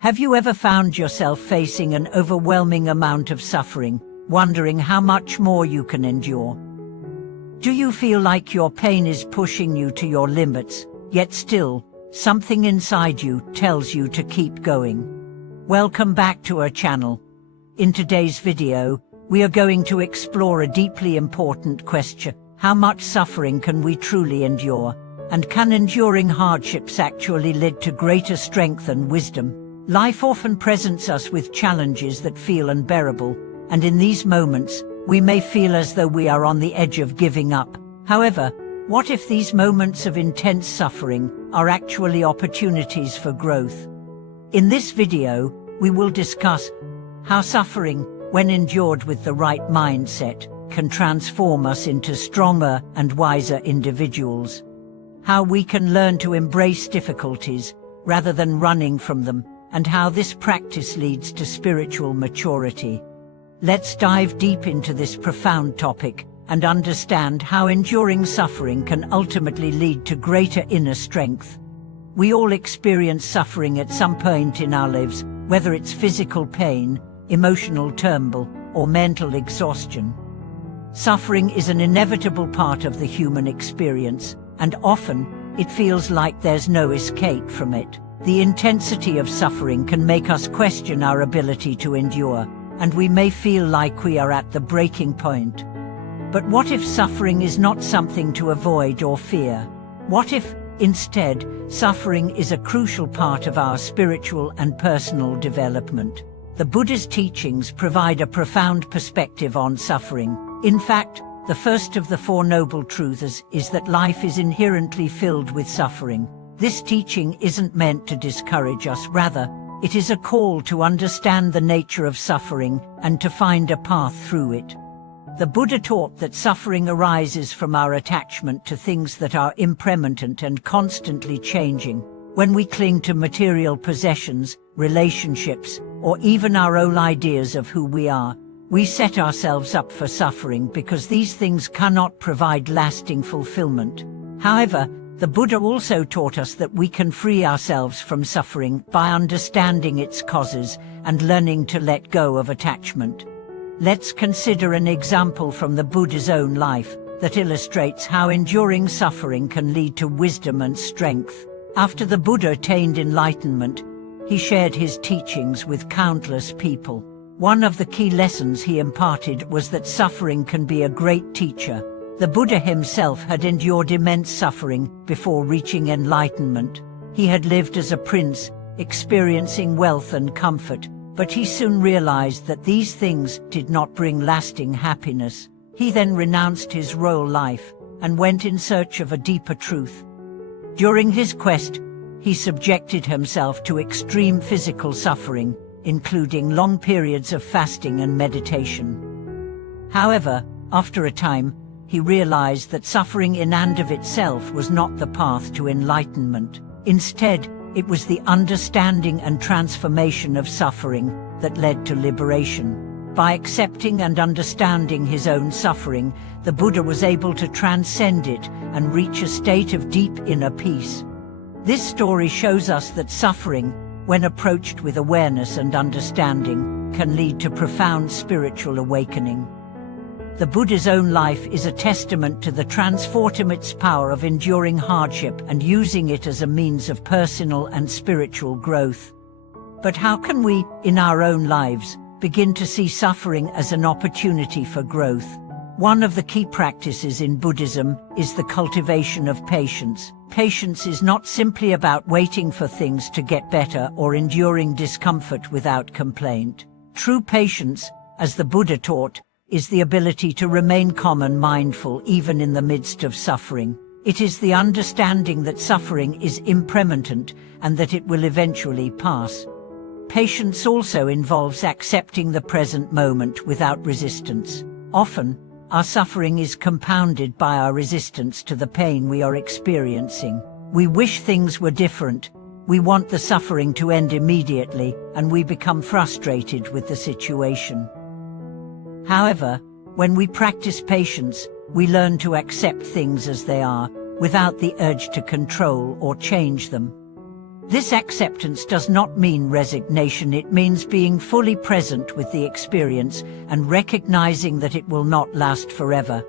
Have you ever found yourself facing an overwhelming amount of suffering, wondering how much more you can endure? Do you feel like your pain is pushing you to your limits, yet still, something inside you tells you to keep going? Welcome back to our channel. In today's video, we are going to explore a deeply important question: how much suffering can we truly endure? And can enduring hardships actually lead to greater strength and wisdom? Life often presents us with challenges that feel unbearable, and in these moments, we may feel as though we are on the edge of giving up. However, what if these moments of intense suffering are actually opportunities for growth? In this video, we will discuss how suffering, when endured with the right mindset, can transform us into stronger and wiser individuals. How we can learn to embrace difficulties rather than running from them, and how this practice leads to spiritual maturity. Let's dive deep into this profound topic and understand how enduring suffering can ultimately lead to greater inner strength. We all experience suffering at some point in our lives, whether it's physical pain, emotional turmoil, or mental exhaustion. Suffering is an inevitable part of the human experience, and often it feels like there's no escape from it. The intensity of suffering can make us question our ability to endure, and we may feel like we are at the breaking point. But what if suffering is not something to avoid or fear? What if, instead, suffering is a crucial part of our spiritual and personal development? The Buddha's teachings provide a profound perspective on suffering. In fact, the first of the Four Noble Truths is that life is inherently filled with suffering. This teaching isn't meant to discourage us, rather, it is a call to understand the nature of suffering and to find a path through it. The Buddha taught that suffering arises from our attachment to things that are impermanent and constantly changing. When we cling to material possessions, relationships, or even our own ideas of who we are, we set ourselves up for suffering because these things cannot provide lasting fulfillment. However, the Buddha also taught us that we can free ourselves from suffering by understanding its causes and learning to let go of attachment. Let's consider an example from the Buddha's own life that illustrates how enduring suffering can lead to wisdom and strength. After the Buddha attained enlightenment, he shared his teachings with countless people. One of the key lessons he imparted was that suffering can be a great teacher. The Buddha himself had endured immense suffering before reaching enlightenment. He had lived as a prince, experiencing wealth and comfort, but he soon realized that these things did not bring lasting happiness. He then renounced his royal life and went in search of a deeper truth. During his quest, he subjected himself to extreme physical suffering, including long periods of fasting and meditation. However, after a time, he realized that suffering in and of itself was not the path to enlightenment. Instead, it was the understanding and transformation of suffering that led to liberation. By accepting and understanding his own suffering, the Buddha was able to transcend it and reach a state of deep inner peace. This story shows us that suffering, when approached with awareness and understanding, can lead to profound spiritual awakening. The Buddha's own life is a testament to the transformative power of enduring hardship and using it as a means of personal and spiritual growth. But how can we, in our own lives, begin to see suffering as an opportunity for growth? One of the key practices in Buddhism is the cultivation of patience. Patience is not simply about waiting for things to get better or enduring discomfort without complaint. True patience, as the Buddha taught, is the ability to remain calm and mindful even in the midst of suffering. It is the understanding that suffering is impermanent and that it will eventually pass. Patience also involves accepting the present moment without resistance. Often, our suffering is compounded by our resistance to the pain we are experiencing. We wish things were different, we want the suffering to end immediately, and we become frustrated with the situation. However, when we practice patience, we learn to accept things as they are, without the urge to control or change them. This acceptance does not mean resignation, it means being fully present with the experience and recognizing that it will not last forever.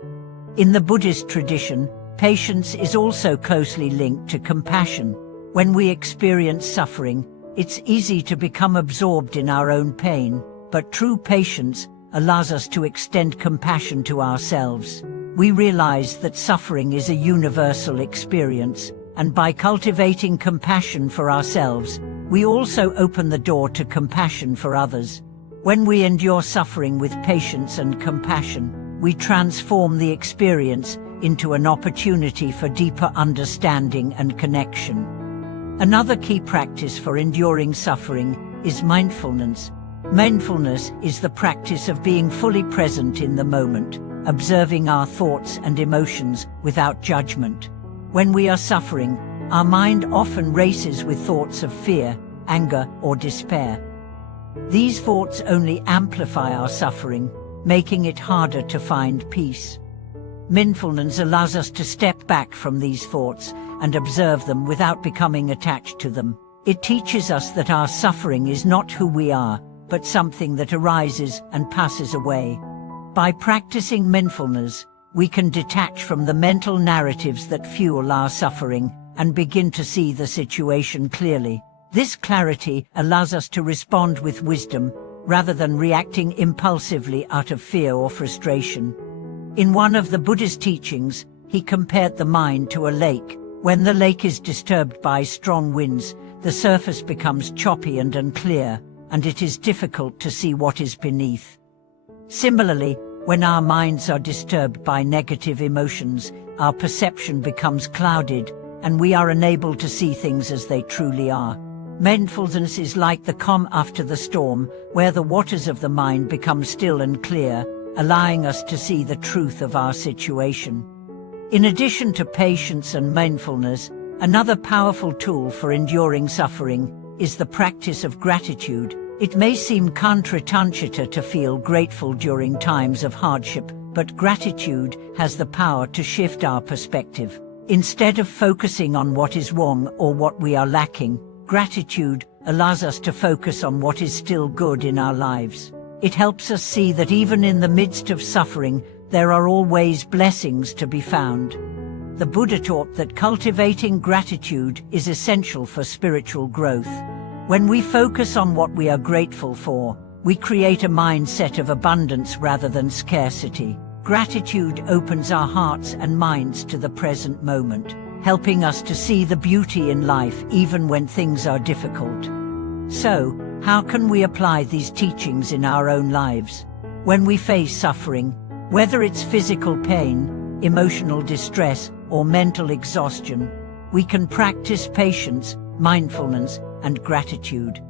In the Buddhist tradition, patience is also closely linked to compassion. When we experience suffering, it's easy to become absorbed in our own pain, but true patience allows us to extend compassion to ourselves. We realize that suffering is a universal experience, and by cultivating compassion for ourselves, we also open the door to compassion for others. When we endure suffering with patience and compassion, we transform the experience into an opportunity for deeper understanding and connection. Another key practice for enduring suffering is mindfulness. Mindfulness is the practice of being fully present in the moment, observing our thoughts and emotions without judgment. When we are suffering, our mind often races with thoughts of fear, anger, or despair. These thoughts only amplify our suffering, making it harder to find peace. Mindfulness allows us to step back from these thoughts and observe them without becoming attached to them. It teaches us that our suffering is not who we are, but something that arises and passes away. By practicing mindfulness, we can detach from the mental narratives that fuel our suffering and begin to see the situation clearly. This clarity allows us to respond with wisdom, rather than reacting impulsively out of fear or frustration. In one of the Buddha's teachings, he compared the mind to a lake. When the lake is disturbed by strong winds, the surface becomes choppy and unclear, and it is difficult to see what is beneath. Similarly, when our minds are disturbed by negative emotions, our perception becomes clouded, and we are unable to see things as they truly are. Mindfulness is like the calm after the storm, where the waters of the mind become still and clear, allowing us to see the truth of our situation. In addition to patience and mindfulness, another powerful tool for enduring suffering is the practice of gratitude. It may seem counterintuitive to feel grateful during times of hardship, but gratitude has the power to shift our perspective. Instead of focusing on what is wrong or what we are lacking, gratitude allows us to focus on what is still good in our lives. It helps us see that even in the midst of suffering, there are always blessings to be found. The Buddha taught that cultivating gratitude is essential for spiritual growth. When we focus on what we are grateful for, we create a mindset of abundance rather than scarcity. Gratitude opens our hearts and minds to the present moment, helping us to see the beauty in life even when things are difficult. So, how can we apply these teachings in our own lives? When we face suffering, whether it's physical pain, emotional distress, or mental exhaustion, we can practice patience, mindfulness, and gratitude.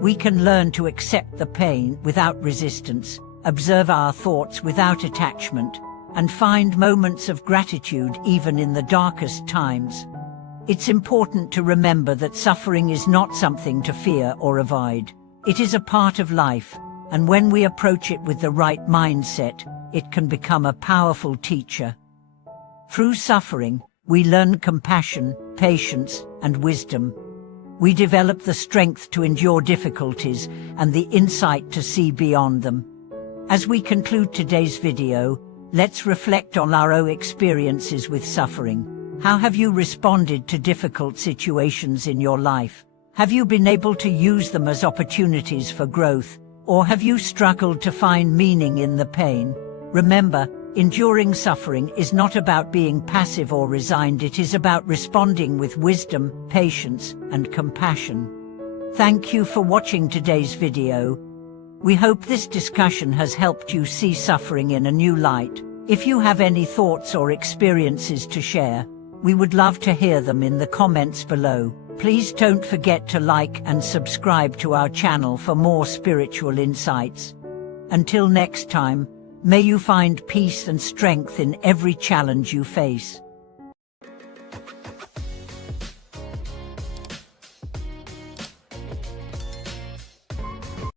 We can learn to accept the pain without resistance, observe our thoughts without attachment, and find moments of gratitude even in the darkest times. It's important to remember that suffering is not something to fear or avoid. It is a part of life, and when we approach it with the right mindset, it can become a powerful teacher. Through suffering, we learn compassion, patience, and wisdom. We develop the strength to endure difficulties and the insight to see beyond them. As we conclude today's video, let's reflect on our own experiences with suffering. How have you responded to difficult situations in your life? Have you been able to use them as opportunities for growth, or have you struggled to find meaning in the pain? Remember, enduring suffering is not about being passive or resigned, it is about responding with wisdom, patience, and compassion. Thank you for watching today's video. We hope this discussion has helped you see suffering in a new light. If you have any thoughts or experiences to share, we would love to hear them in the comments below. Please don't forget to like and subscribe to our channel for more spiritual insights. Until next time, may you find peace and strength in every challenge you face.